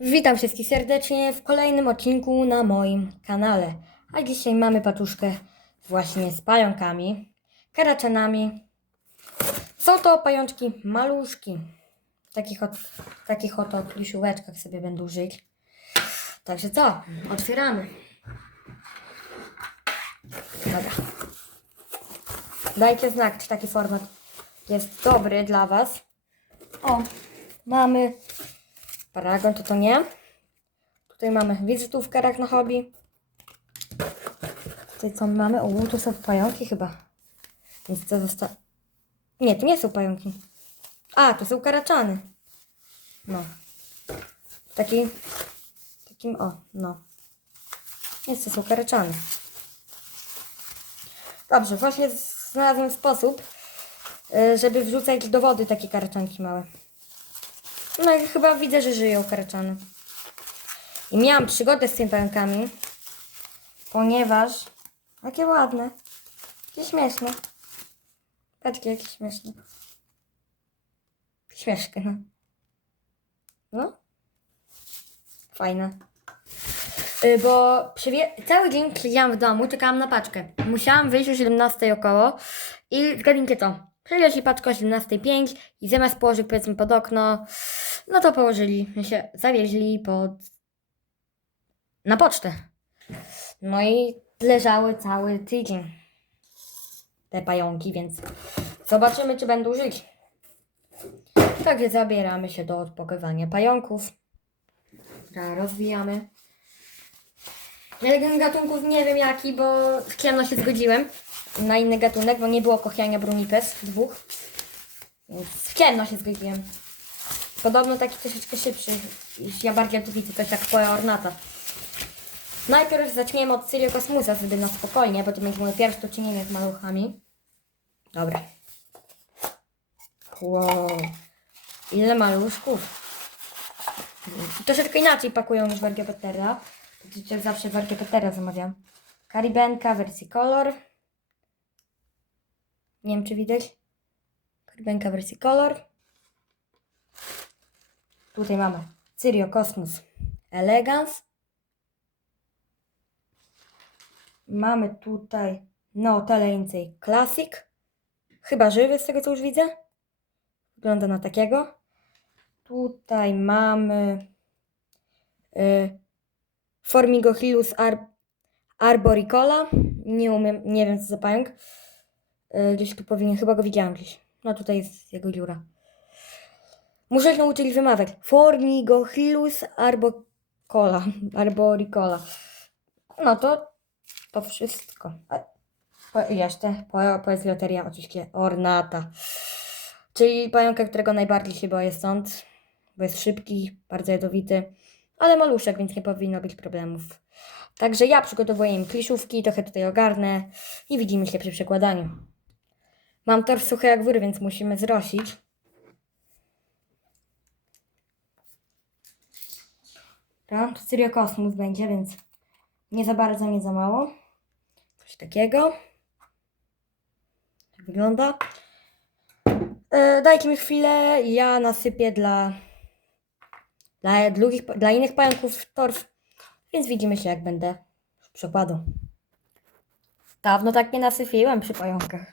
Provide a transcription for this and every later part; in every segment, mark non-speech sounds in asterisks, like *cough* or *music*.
Witam wszystkich serdecznie w kolejnym odcinku na moim kanale. A dzisiaj mamy patuszkę właśnie z pająkami, karaczanami. Są to pajączki maluszki. Takich, w takich oto kliszóweczkach sobie będą żyć. Także co? Otwieramy. Dobra. Dajcie znak, czy taki format jest dobry dla Was. O, mamy Paragon to to nie. Tutaj mamy wizytówkę na hobby. Tutaj co my mamy? O, to są pająki chyba. Więc co zosta... Nie, to nie są pająki. A, to są karaczany. No. Taki... Takim, o, no. Jest, to są karaczany. Dobrze, właśnie znalazłem sposób, y, żeby wrzucać do wody takie karaczanki małe. No i chyba widzę, że żyją karaczany. I miałam przygodę z tymi pająkami, ponieważ... Jakie ładne. Jakie śmieszne. Patrzcie, jakie śmieszne. Śmieszkę, no. No. Fajne. Y, Bo cały dzień siedziałam w domu, czekałam na paczkę. Musiałam wyjść o 17 około i zgadnijcie co. Przywiozli paczkę o 17.05 i zamiast położyć powiedzmy pod okno, no to położyli, się zawieźli pod... na pocztę. No i leżały cały tydzień te pająki, więc zobaczymy, czy będą żyć. Także zabieramy się do odpakowywania pająków. Rozwijamy. Jeden gatunków nie wiem jaki, bo w ciemno się zgodziłem na inny gatunek, bo nie było kochania brunipes dwóch. Więc w ciemno się zgodziłem. Podobno taki troszeczkę szybszy. Ja bardziej tu widzę coś jak ornata. Najpierw zaczniemy od Cyrio Kosmusa, żeby na spokojnie, bo to będzie moje pierwsze do czynienia z maluchami. Dobra. Wow. Ile maluszków. Troszeczkę inaczej pakują niż Wargepetera. Przecież zawsze Wargepetera zamawiam. Karibenka wersji kolor. Nie wiem czy widać. Karibenka wersji kolor. Tutaj mamy Cyrio Cosmos Elegance. Mamy tutaj Neoteleńcej Classic. Chyba żywy z tego co już widzę. Wygląda na takiego. Tutaj mamy y, Formigochilus ar, arboricola. Nie umiem, nie wiem co za pająk. Y, gdzieś tu powinien, chyba go widziałam gdzieś. No tutaj jest jego dziura. Muszę nauczyć wymawiać. Formigochilus arbocola. Arboricola. No to to wszystko. A, po, jeszcze po, powiedz loteria oczywiście ornata. Czyli pająka, którego najbardziej się boję stąd, bo jest szybki, bardzo jadowity, ale maluszek, więc nie powinno być problemów. Także ja przygotowuję im kliszówki, trochę tutaj ogarnę i widzimy się przy przekładaniu. Mam torf suchy jak wór, więc musimy zrosić. To Cyrio Kosmos będzie, więc nie za bardzo, nie za mało. Coś takiego. Tak wygląda. E, dajcie mi chwilę, ja nasypię dla, dla, drugich, dla innych pająków torf, więc widzimy się jak będę w przykładu. Dawno tak nie nasypiłem przy pająkach.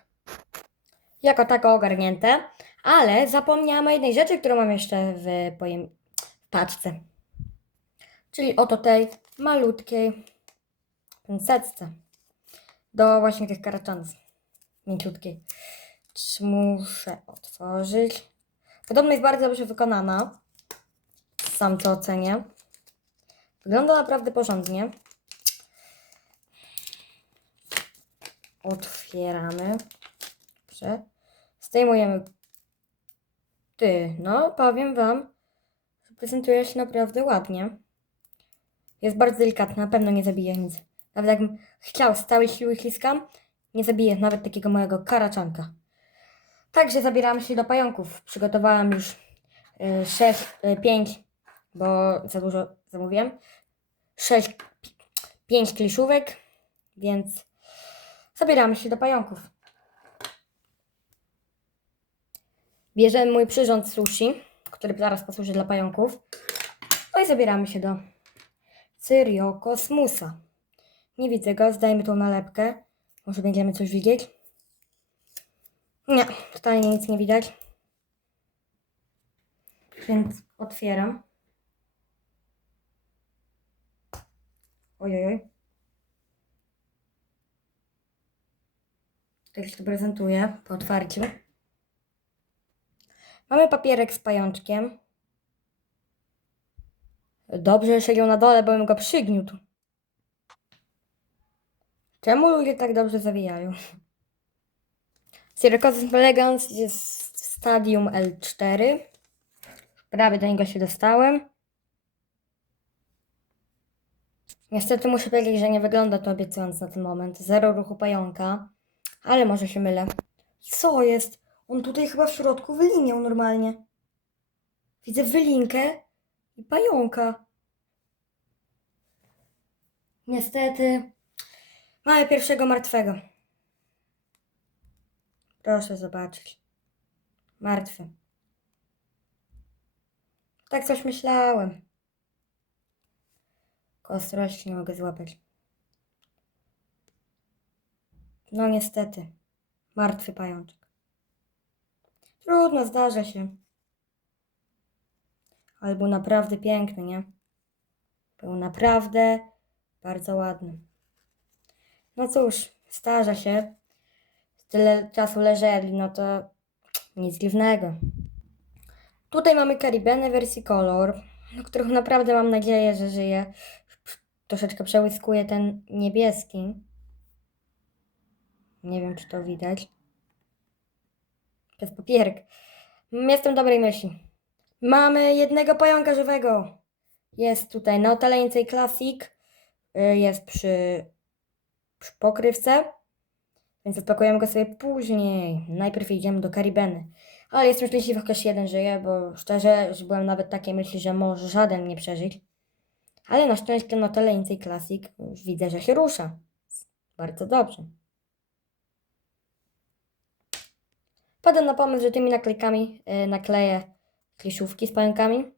Jako tako ogarnięte, ale zapomniałam o jednej rzeczy, którą mam jeszcze w, w paczce. Czyli oto tej malutkiej pincetce do właśnie tych karaczanów mięciutkiej. Muszę otworzyć. Podobno jest bardzo dobrze wykonana. Sam to ocenię. Wygląda naprawdę porządnie. Otwieramy. Dobrze. Zdejmujemy. Ty, no powiem Wam, że prezentuje się naprawdę ładnie. Jest bardzo delikatna, na pewno nie zabije nic. Nawet jakbym chciał z całej siły chiskam, nie zabije nawet takiego małego karaczanka. Także zabieramy się do pająków. Przygotowałam już 6, 5, bo za dużo zamówiłem. 6, 5 kliszówek, więc zabieramy się do pająków. Bierzemy mój przyrząd sushi, który zaraz posłuży dla pająków. No i zabieramy się do Cyriokosmusa. Nie widzę go, zdajmy tą nalepkę. Może będziemy coś widzieć? Nie, totalnie nic nie widać. Więc otwieram. Ojojoj. Tak się to prezentuje po otwarciu. Mamy papierek z pajączkiem. Dobrze, że siedział na dole, bo bym go przygniótł. Czemu ludzie tak dobrze zawijają? *laughs* Syracuse Elegance jest w stadium L4. Prawie do niego się dostałem. Niestety muszę powiedzieć, że nie wygląda to obiecująco na ten moment. Zero ruchu pająka, ale może się mylę. Co jest? On tutaj chyba w środku wyliniał normalnie. Widzę wylinkę i pająka. Niestety mamy pierwszego martwego. Proszę zobaczyć. Martwy. Tak coś myślałem. Ostrości nie mogę złapać. No niestety. Martwy pajączek. Trudno, zdarza się. Ale był naprawdę piękny, nie? Był naprawdę bardzo ładny. No cóż, zdarza się. Tyle czasu leżeli, no to nic dziwnego. Tutaj mamy Karibenę wersji kolor, no, których naprawdę mam nadzieję, że żyje. Troszeczkę przełyskuje ten niebieski. Nie wiem, czy to widać. Przez papierek. Jestem dobrej myśli. Mamy jednego pająka żywego. Jest tutaj na Otaleńcej Classic. Y, Jest przy, przy pokrywce. Więc odpakujemy go sobie później. Najpierw idziemy do Karibeny. Ale jestem szczęśliwy, chociaż jeden żyje, bo szczerze, że byłem nawet takiej myśli, że może żaden nie przeżyć. Ale na szczęście na Teleńcej Classic już widzę, że się rusza. Bardzo dobrze. Padłem na pomysł, że tymi naklejkami y, nakleję kliszówki z pająkami.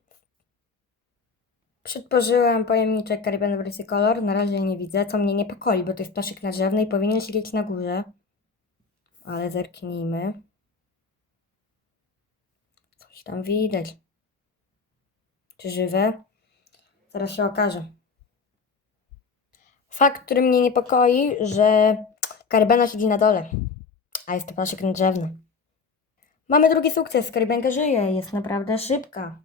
Przytworzyłem pojemniczek Caribbean wersji kolor. Na razie nie widzę, co mnie niepokoi, bo to jest ptaszek nadrzewny i powinien siedzieć na górze. Ale zerknijmy. Coś tam widać. Czy żywe? Zaraz się okaże. Fakt, który mnie niepokoi, że Karybena siedzi na dole, a jest to ptaszek nadrzewny. Mamy drugi sukces. Karybenka żyje. Jest naprawdę szybka.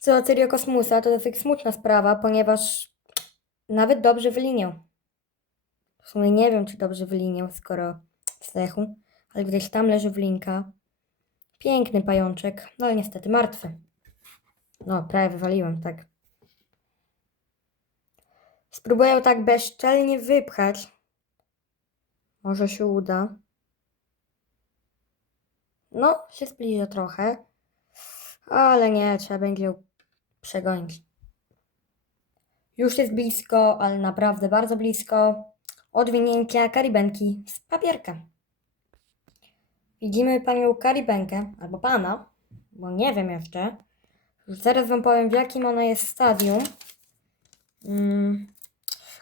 Co Cyrio Kosmusa to dosyć smutna sprawa, ponieważ nawet dobrze wyliniał. W sumie nie wiem, czy dobrze wyliniał, skoro w cechu, ale gdzieś tam leży wlinka. Piękny pajączek, no ale niestety martwy. No, prawie wywaliłem, tak. Spróbuję tak bezczelnie wypchać. Może się uda. No, się zbliża trochę. Ale nie, trzeba będzie ją przegonić. Już jest blisko, ale naprawdę bardzo blisko odwinięcia karibenki z papierka. Widzimy panią karibenkę, albo pana, bo nie wiem jeszcze. Zaraz wam powiem, w jakim ona jest stadium. Mm.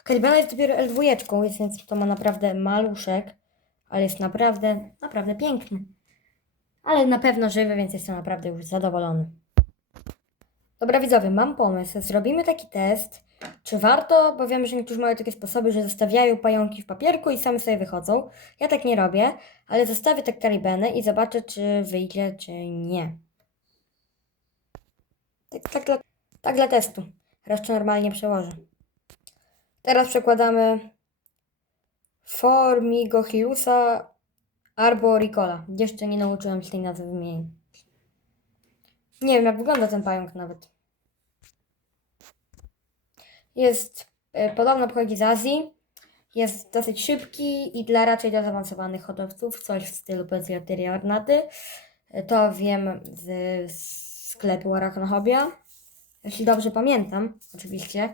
Karibena jest dopiero L2, jest, więc to ma naprawdę maluszek, ale jest naprawdę, naprawdę piękny. Ale na pewno żywy, więc jestem naprawdę już zadowolony. Dobra widzowie, mam pomysł. Zrobimy taki test, czy warto, bo wiem, że niektórzy mają takie sposoby, że zostawiają pająki w papierku i same sobie wychodzą. Ja tak nie robię, ale zostawię tak karibenę i zobaczę, czy wyjdzie, czy nie. Tak, tak, dla, tak dla testu. Normalnie przełożę. Teraz przekładamy Formigochiusa arboricola. Jeszcze nie nauczyłem się tej nazwy wymienić. Nie wiem, jak wygląda ten pająk nawet. Jest, e, podobno pochodzi z Azji. Jest dosyć szybki i dla raczej dla zaawansowanych hodowców. Coś w stylu Poecilopteria ornaty. E, To wiem z sklepu Arachnохobia. Jeśli dobrze pamiętam, oczywiście.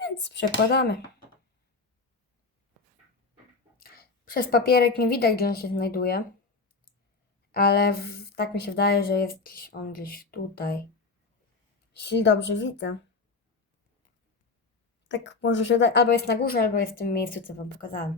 Więc przekładamy. Przez papierek nie widać, gdzie on się znajduje. Ale w, tak mi się wydaje, że jest on gdzieś tutaj. Jeśli dobrze widzę. Tak może się dać, albo jest na górze, albo jest w tym miejscu, co wam pokazałam.